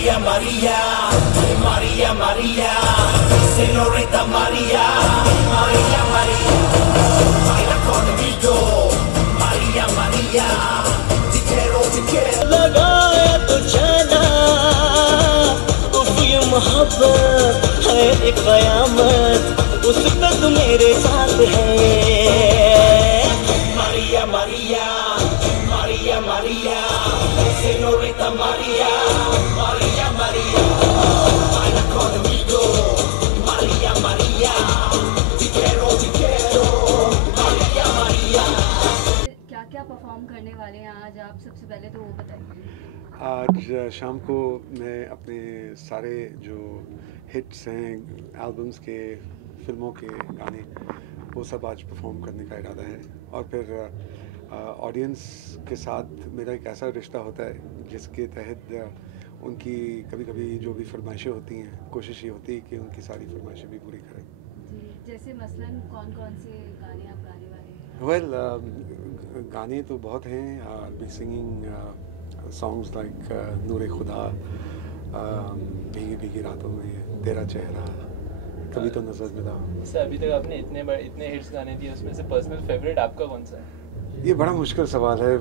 Maria, Maria, Maria, Maria, Señorita Maria, Maria, Maria, baila conmigo, Maria, Maria, te quiero लगाया तो जाना, उफ ये मोहब्बत है एक कयामत, उस पे तू मेरे साथ है। Maria, Maria, Maria, Maria, Señorita Maria, Maria, Maria, baila conmigo, Maria, Maria, te quiero, Maria, Maria। क्या क्या परफॉर्म करने वाले हैं आज आप, सबसे पहले तो वो बताइए। आज शाम को मैं अपने सारे जो हिट्स हैं एल्बम्स के, फिल्मों के गाने, वो सब आज परफॉर्म करने का इरादा है। और फिर ऑडियंस के साथ मेरा एक ऐसा रिश्ता होता है जिसके तहत उनकी कभी कभी जो भी फरमाइशें होती हैं, कोशिश ये होती है कि उनकी सारी फरमाइशें भी पूरी करें। जी, जैसे मसलन कौन कौन से गाने आप गाने वाले हैं? वेल गाने तो बहुत हैं। आई बी सिंगिंग सॉन्ग्स लाइक नूरे खुदा, भीगी भीगी रातों में, तेरा चेहरा, कभी तो नजर मिला। सर अभी तक आपने इतने हिट्स गाने दिए, उसमें से पर्सनल फेवरेट आपका कौन सा है? ये बड़ा मुश्किल सवाल है।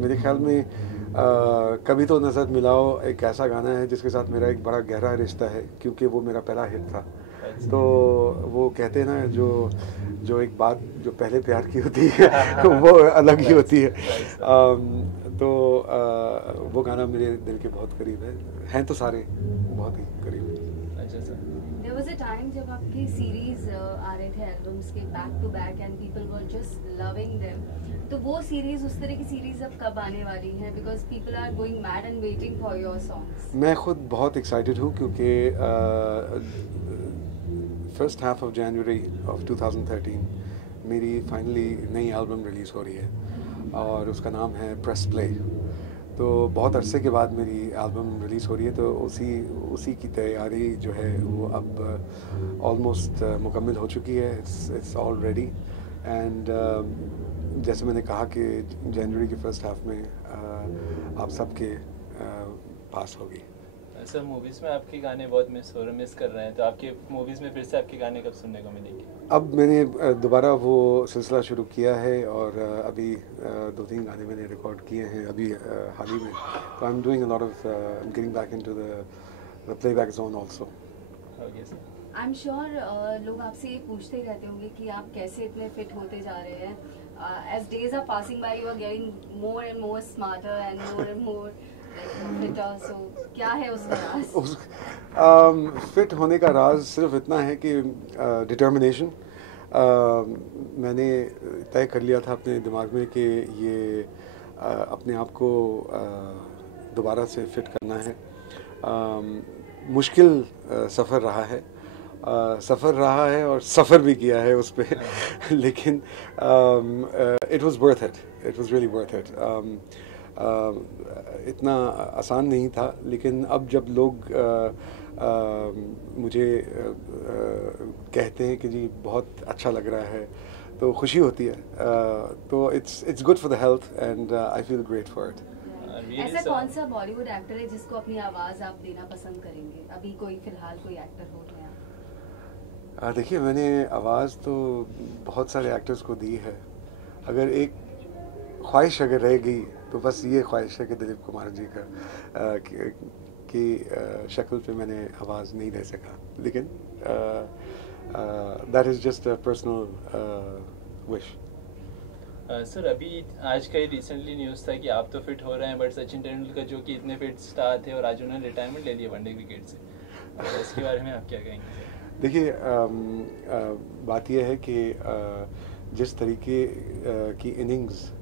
मेरे ख्याल में कभी तो नज़र मिलाओ एक ऐसा गाना है जिसके साथ मेरा एक बड़ा गहरा रिश्ता है, क्योंकि वो मेरा पहला हिट था। तो वो कहते हैं ना, जो एक बात जो पहले प्यार की होती है वो अलग ही होती है। तो वो गाना मेरे दिल के बहुत करीब है तो सारे बहुत ही करीब है। अच्छा sir, There was a time जब आपकी सीरीज आ रहे थे एल्बम्स के back to back and people were just loving them, तो वो सीरीज, उस तरह की सीरीज अब कब आने वाली हैं? Because people are going mad and waiting for your songs. मैं खुद बहुत एक्साइटेड हूँ क्योंकि first half of January of 2013 मेरी फाइनली नई एल्बम रिलीज़ हो रही है और उसका नाम है प्रेस प्ले। तो बहुत अरसे के बाद मेरी एल्बम रिलीज़ हो रही है, तो उसी की तैयारी जो है वो अब ऑलमोस्ट मुकम्मल हो चुकी है। इट्स ऑल रेडी एंड जैसे मैंने कहा कि जनवरी के फर्स्ट हाफ में आप सबके पास होगी। सर मूवीज़ में आपके गाने बहुत मिस कर रहे हैं, तो आपके मूवीज़ में फिर से आपके गाने कब सुनने को मिलेंगे? अब मैंने दोबारा वो सिलसिला शुरू किया है और अभी 2-3 गाने मैंने रिकॉर्ड किए हैं अभी हाल ही में। तो I am doing a lot of getting back into the playback zone also. Okay sir. I am sure लोग आपसे ये पूछते ही रहते होंगे कि आप कैसे इतने फिट होते जा रहे हैं। As days are passing by you are getting more and more smarter and more fitter, so क्या है उसका राज? फिट होने का राज सिर्फ इतना है कि डिटर्मिनेशन। मैंने तय कर लिया था अपने दिमाग में कि ये अपने आप को दोबारा से फिट करना है। मुश्किल सफ़र रहा है और सफ़र भी किया है उस पर लेकिन it was worth it, it was really worth it. इतना आसान नहीं था, लेकिन अब जब लोग मुझे कहते हैं कि जी बहुत अच्छा लग रहा है, तो खुशी होती है। तो it's good for the health and I feel great for it. ऐसा कौन सा बॉलीवुड एक्टर है जिसको अपनी आवाज़ आप देना पसंद करेंगे? अभी कोई फिलहाल कोई एक्टर हो तो यहाँ? देखिए, मैंने आवाज़ तो बहुत सारे एक्टर्स को दी है। अगर एक ख्वाहिश अगर रह गई तो बस ये ख्वाहिश है कि दिलीप कुमार जी की शक्ल पे मैंने आवाज़ नहीं दे सका, लेकिन that is just a personal wish. Sir अभी आज का ही रिसेंटली न्यूज़ था कि आप तो फिट हो रहे हैं, बट सचिन तेंदुलकर जो कि इतने फिट स्टार थे और आज उन्होंने रिटायरमेंट ले लिया वनडे क्रिकेट से, तो इसके बारे में आप क्या कहेंगे? देखिए, बात यह है कि जिस तरीके की इनिंग्स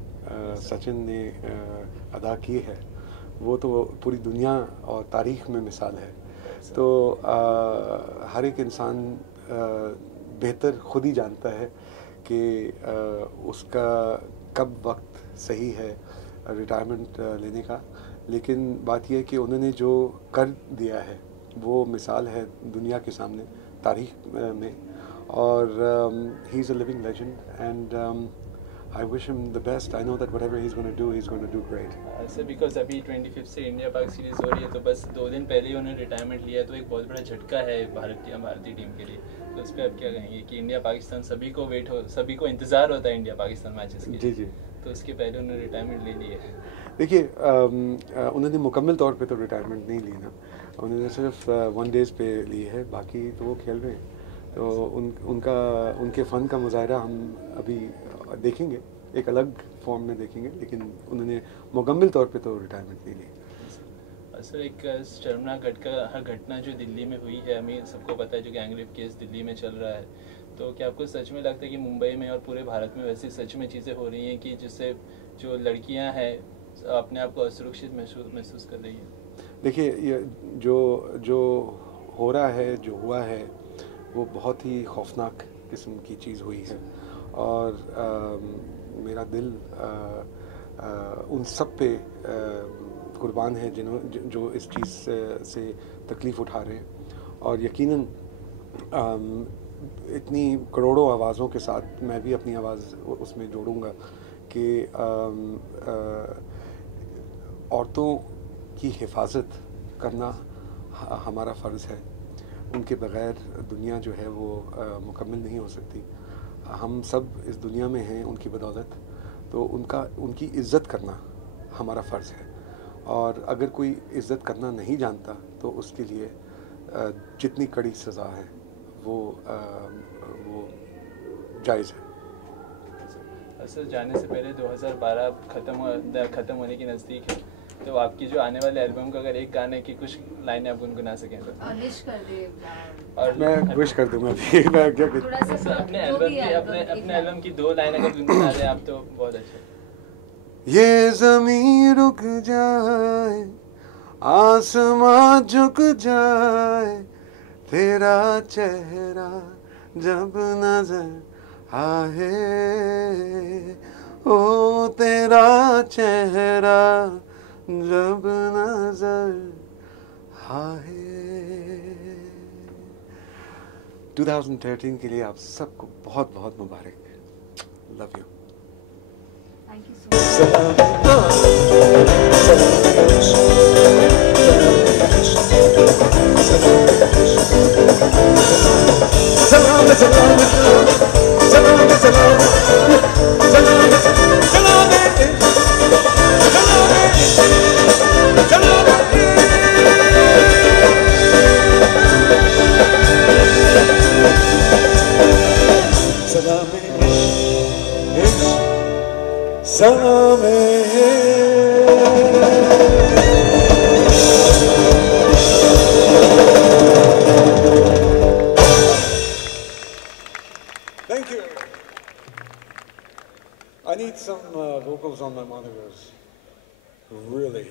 सचिन ने अदा की है, वो तो पूरी दुनिया और तारीख में मिसाल है। तो हर एक इंसान बेहतर खुद ही जानता है कि उसका कब वक्त सही है रिटायरमेंट लेने का। लेकिन बात यह है कि उन्होंने जो कर दिया है वो मिसाल है दुनिया के सामने, तारीख में, और he is a living legend and I wish him the best. I know that whatever he's going to do great. Sir because अभी 25 से इंडिया पाक सीरीज हो रही है, तो बस 2 दिन पहले ही उन्होंने रिटायरमेंट लिया, तो एक बहुत बड़ा झटका है भारतीय टीम के लिए। तो उस पर आप क्या कहेंगे कि इंडिया पाकिस्तान सभी को इंतजार होता है इंडिया पाकिस्तान मैचेस के? जी। तो उसके पहले उन्होंने रिटायरमेंट ले ली है। देखिए, उन्होंने मुकम्मल तौर पे तो रिटायरमेंट नहीं ली ना, उन्होंने सिर्फ 1 डेज़ पे ली है, बाकी तो वो खेल रहे हैं। तो उनके फ़न का मुजाहरा हम अभी देखेंगे, एक अलग फॉर्म में देखेंगे, लेकिन उन्होंने मुकम्मल तौर पे तो रिटायरमेंट नहीं ली। सर एक शर्मनाक घटना जो दिल्ली में हुई है, हमें सबको पता है, जो गैंग रेप केस दिल्ली में चल रहा है, तो क्या आपको सच में लगता है कि मुंबई में और पूरे भारत में वैसी सच में चीज़ें हो रही हैं कि जिससे जो लड़कियां हैं अपने आप को असुरक्षित महसूस कर रही हैं? देखिए, ये जो हो रहा है, जो हुआ है, वो बहुत ही खौफनाक किस्म की चीज़ हुई है, और मेरा दिल उन सब पे कुर्बान है जो इस चीज़ से तकलीफ़ उठा रहे हैं। और यकीनन इतनी करोड़ों आवाज़ों के साथ मैं भी अपनी आवाज़ उसमें जोड़ूंगा कि औरतों की हिफाजत करना हमारा फ़र्ज़ है। उनके बग़ैर दुनिया जो है वो मुकम्मल नहीं हो सकती। हम सब इस दुनिया में हैं उनकी बदौलत, तो उनकी इज़्ज़त करना हमारा फ़र्ज़ है। और अगर कोई इज़्ज़त करना नहीं जानता तो उसके लिए जितनी कड़ी सज़ा है वो जायज़ है। सर जाने से पहले 2012 ख़त्म होने की नज़दीक है, तो आपकी जो आने वाले एल्बम का अगर एक गाने की कुछ लाइनें आप गुनगुना सकें तो? विश कर दे। और मैं विश कर दूंगा भी। मैं क्या अपने एल्बम की 2 लाइन अगर गुनगुना दें आप तो बहुत अच्छा। ये ज़मीन रुक जाए, आसमां झुक जाए, तेरा चेहरा जब नजर आए, ओ तेरा चेहरा जब नजर आए। 2013 के लिए आप सबको बहुत बहुत मुबारक। Love you. Thank you so Thank you. I need some vocals on my monitors. Really.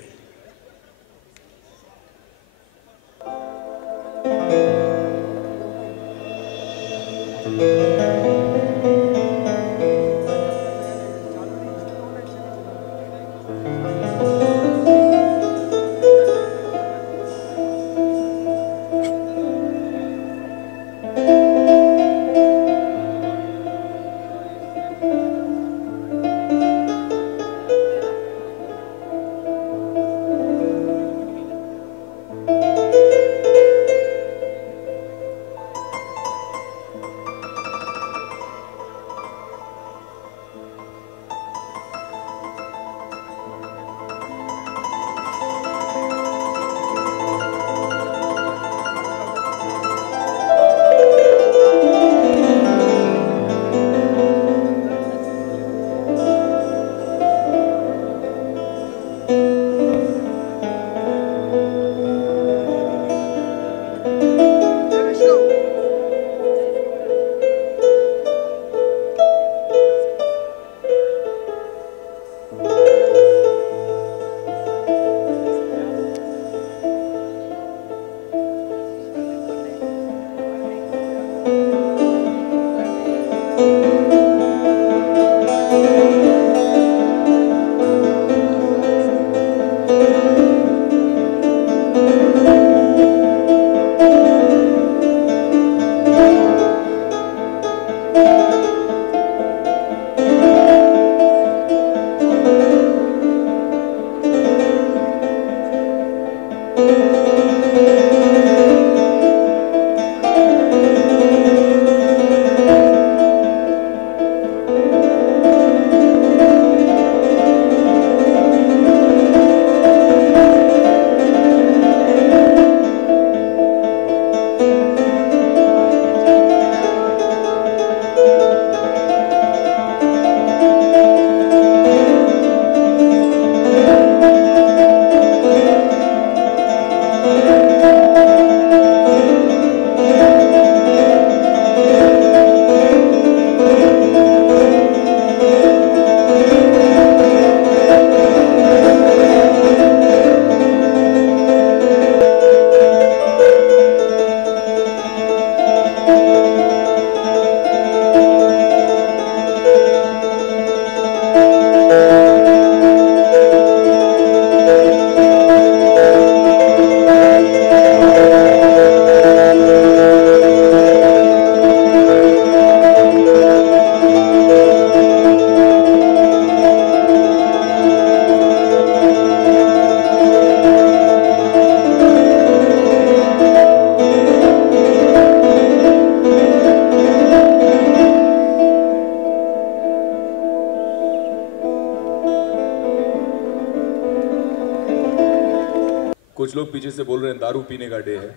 कुछ लोग पीछे से बोल रहे हैं दारू पीने का डे है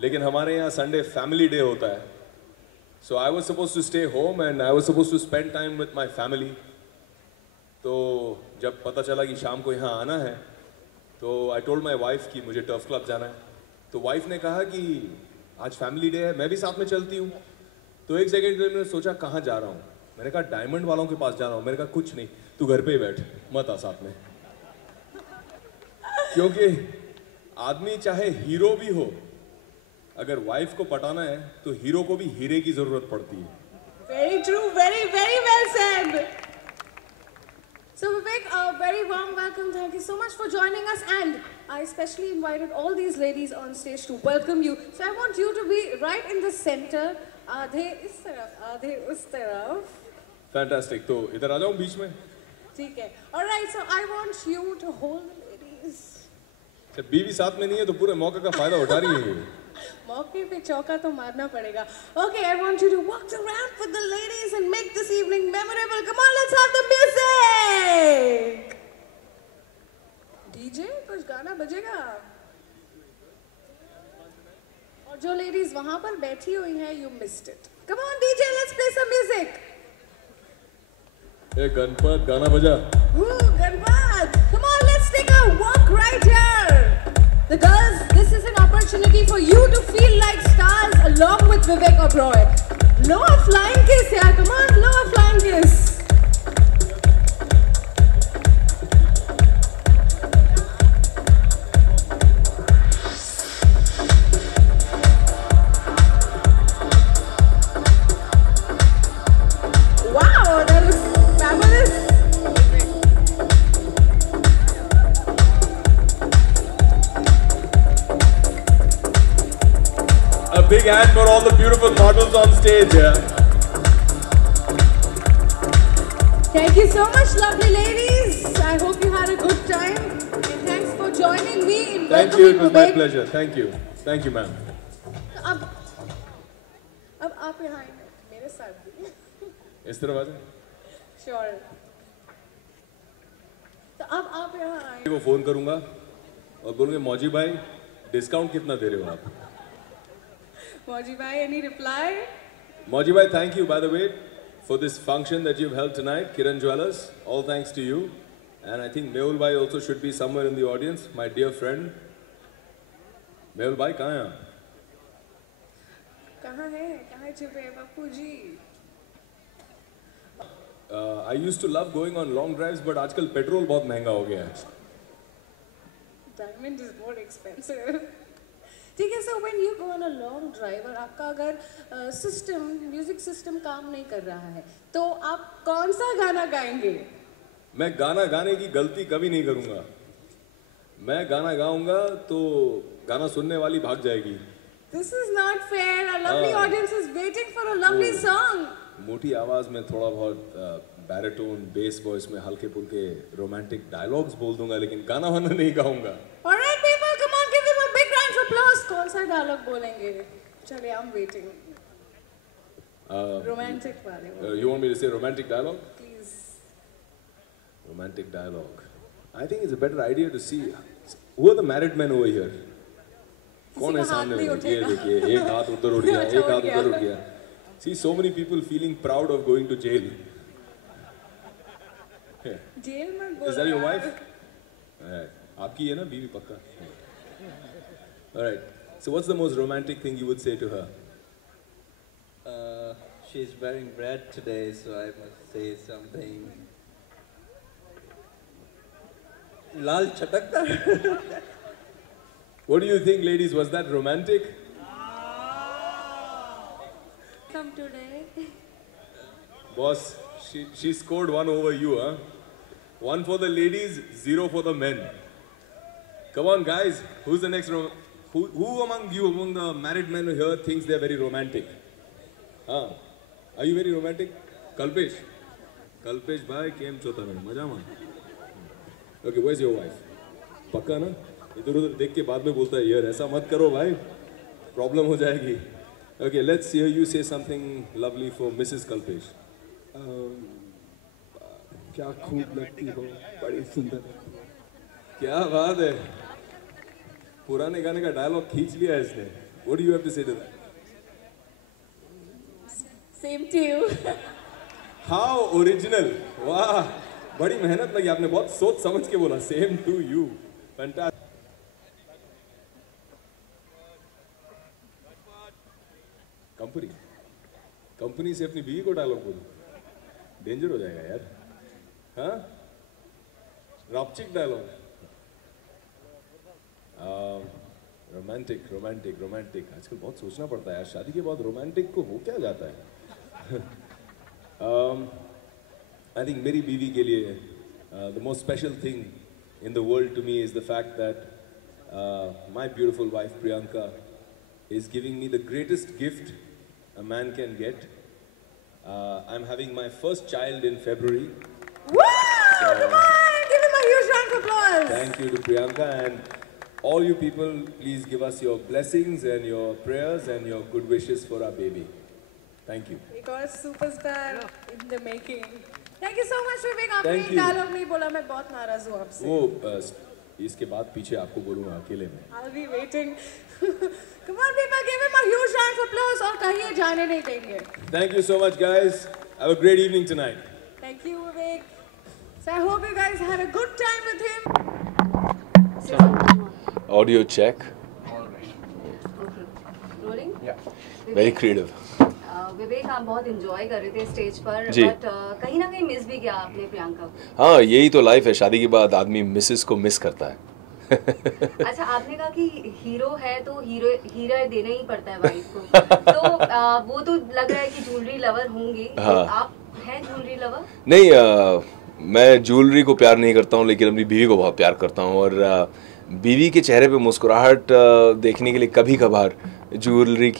लेकिन हमारे यहाँ संडे फैमिली डे होता है. So I was suppose to stay home and I was suppose to spend time with my family. तो जब पता चला कि शाम को यहाँ आना है तो आई टोल्ड माई वाइफ कि मुझे टर्फ क्लब जाना है. तो वाइफ ने कहा कि आज फैमिली डे है, मैं भी साथ में चलती हूँ. तो एक सेकेंड के लिए मैंने सोचा कहाँ जा रहा हूँ. मैंने कहा डायमंड वालों के पास जा रहा हूँ. मैंने कहा कुछ नहीं, तू घर पे ही बैठ, मत आ साथ में. क्योंकि आदमी चाहे हीरो भी हो, अगर वाइफ को पटाना है तो हीरो को भी हीरे की जरूरत पड़ती है. Very true, very, very well said. So Vivek, a very warm welcome. Thank you so much for joining us, and I especially invited all these ladies on stage to welcome you. So I want you to be right in the center. आधे इस तरफ, आधे उस तरफ. Fantastic. तो इधर आ जाऊं बीच में. ठीक है. All right. So I want you to hold the ladies. जब बीवी साथ में नहीं है तो पूरे मौके का फायदा उठा रही है. मौके पे चौका तो मारना पड़ेगा. Okay, I want you to walk around with the ladies and make this evening memorable. Come on, let's have the music. DJ, कुछ गाना बजेगा. और जो ladies वहाँ पर बैठी हुई हैं, you missed it. Come on, DJ, let's play some music. ए गणपत गाना बजा. Ooh, Ganpat. Come on, let's take a walk right here. The girls, this is an opportunity for you to feel like stars along with Vivek Oberoi. Blow a flying kiss, yeah. Come on, blow a flying kiss. Wow, that was fabulous. A big hand for all the beautiful models on stage. Thank you so much, lovely ladies. I hope you had a good time. And thanks for joining me in Thank you. It welcoming was my Vivek. pleasure. Thank you. Thank you, ma'am. अब आप यहाँ आएंगे मेरे साथ भी. इस तरफ आ जाए. Sure. तो अब आप यहाँ आए. को फोन करूंगा और बोलूंगा मौजी भाई डिस्काउंट कितना दे रहे हो आप. Moji bhai, any reply? Moji bhai, thank you by the way for this function that you've held tonight, Kiran Jewellers. All thanks to you. And I think Mehul bhai also should be somewhere in the audience, my dear friend. Mehul bhai, कहाँ हैं आप? कहाँ है? कहाँ छुपे हैं Pappu ji? I used to love going on long drives, but आजकल petrol बहुत महंगा हो गया है. Diamond is more expensive. ठीक है. So when you go on a long drive और आपका अगर सिस्टम, म्यूजिक सिस्टम काम नहीं कर रहा है, तो आप कौन सा गाना गाएंगे? मैं गाना गाने की गलती कभी नहीं करूंगा. मैं गाना गाऊंगा तो गाना सुनने वाली भाग जाएगी. This is not fair. A lovely audience is waiting for a lovely song. मोटी आवाज में थोड़ा बहुत बैरिटोन, बेस वॉइस में हल्के फुल्के रोमांटिक डायलॉग्स बोल दूंगा, लेकिन गाना वाना नहीं गाऊंगा. All right, people, कौन सा डायलॉग बोलेंगे? चलिए, I'm waiting. Romantic वाले. You want me to say romantic dialogue? Please. Romantic dialogue. I think it's a better idea to see who are the married men over here. कौन है सामने में? ये देखिए, एक हाथ उधर उठ गया, एक हाथ उधर उठ गया. See, so many people feeling proud of going to jail. Jail में बोल. Is that your wife? आपकी है ना बीवी पक्का? Alright. So what's the most romantic thing you would say to her? She's wearing red today, so I must say something. Lal chatakta. What do you think, ladies? Was that romantic? Come today. Boss, she scored 1 over you, huh? 1 for the ladies, 0 for the men. Come on, guys. Who's the next? Who among you, among the married men here, thinks they're very romantic? Huh? Are you very romantic? Kalpesh? Kalpesh bhai, came chota mein. Maja man. Okay, where's your wife? Pakka na? इधर उधर देख के बाद में बोलता है यार ऐसा मत करो भाई, प्रॉब्लम हो जाएगी. Okay, let's hear you say something lovely for Mrs. Kalpesh. क्या खूब लगती हो, बड़ी सुंदर. क्या बात है, पुराने गाने का डायलॉग खींच लिया है इसने. What do you have to say to that? Same to you. How original! वाह, बड़ी मेहनत लगी आपने, बहुत सोच समझ के बोला. Same to you. Fantastic. Company से अपनी बीवी को डायलॉग बोलो, डेंजर हो जाएगा यार. हाँ, रॉपचिक डायलॉग. रोमांटिक आजकल बहुत सोचना पड़ता है यार, शादी के बाद रोमांटिक को हो क्या जाता है. आई थिंक मेरी बीवी के लिए the most special thing in the world to me is the fact that my beautiful wife Priyanka is giving me the greatest gift a man can get. I'm having my first child in February. Woo! Come on! Give him a huge round of applause. Thank you to Priyanka, and all you people, please give us your blessings and your prayers and your good wishes for our baby. Thank you. Because superstar in the making. Thank you so much, Vivek. आपने Thank you. Dialogue नहीं बोला, मैं बहुत नाराज हूँ आपसे. वो इसके बाद पीछे आपको बोलूँगा अकेले में. I'll be waiting. Come on, people, give him a huge round of applause और कहीं जाने नहीं देंगे. Thank you so much, guys. Have a great evening tonight. Thank you, Vivek. So I hope you guys had a good time with him. Audio check. Okay. Rolling? Yeah. Very creative. विवेक, आप बहुत enjoy कर रहे थे stage पर, जी. But कहीं ना कहीं miss भी किया आपने प्रियंका को. हाँ, यही तो लाइफ है. शादी के बाद आदमी मिसेस को मिस करता है. अच्छा, आपने कहा कि हीरो है तो हीरा देना ही पड़ता है वाइफ को. तो वो तो लग रहा है कि ज्वेलरी लवर होंगे. हाँ. तो आप हैं ज्वेलरी लवर? नहीं, मैं ज्वेलरी को प्यार नहीं करता हूँ, लेकिन अपनी बीवी को बहुत प्यार करता हूँ. और बीवी के चेहरे पे मुस्कुराहट देखने के लिए कभी कभार ज्वेलरी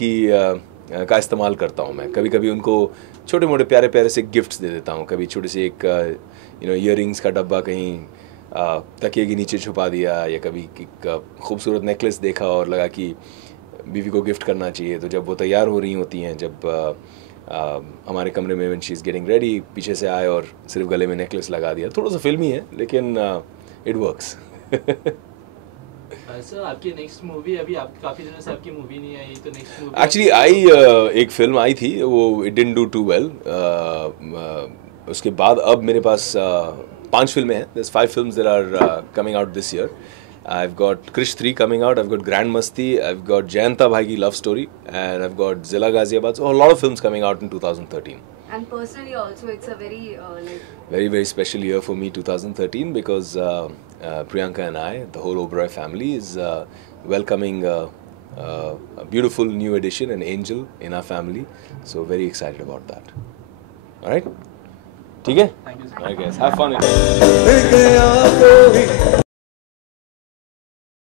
का इस्तेमाल करता हूँ मैं. कभी कभी उनको छोटे मोटे प्यारे प्यारे से गिफ्ट्स दे देता हूँ. कभी छोटे से एक ईयरिंग्स का डब्बा कहीं तकिए के नीचे छुपा दिया, या कभी एक खूबसूरत नेकलेस देखा और लगा कि बीवी को गिफ्ट करना चाहिए. तो जब वो तैयार हो रही होती हैं, जब हमारे कमरे में when she is getting ready, पीछे से आए और सिर्फ गले में नेकलेस लगा दिया. थोड़ा सा फिल्मी है, लेकिन इट वर्क्स. सर, आपकी नेक्स्ट मूवी, अभी आप काफ़ी दिनों से आपकी मूवी नहीं आई, तो नेक्स्ट मूवी एक्चुअली एक फिल्म आई थी, वो it didn't do too well. उसके बाद अब मेरे पास 5 फिल्में हैं. There's 5 films that are coming out this year. I've got Krish 3 coming out. I've got Grand Masti. I've got Jayanta Bhai ki Love Story, and I've got Zilla Ghaziabad. So a lot of films coming out in 2013. And personally also, it's a very Very, very special year for me, 2013, because Priyanka and I, the whole Oberoi family, is welcoming a beautiful new addition, an angel in our family. So very excited about that. All right? ठीक है? All right, guys. Have fun.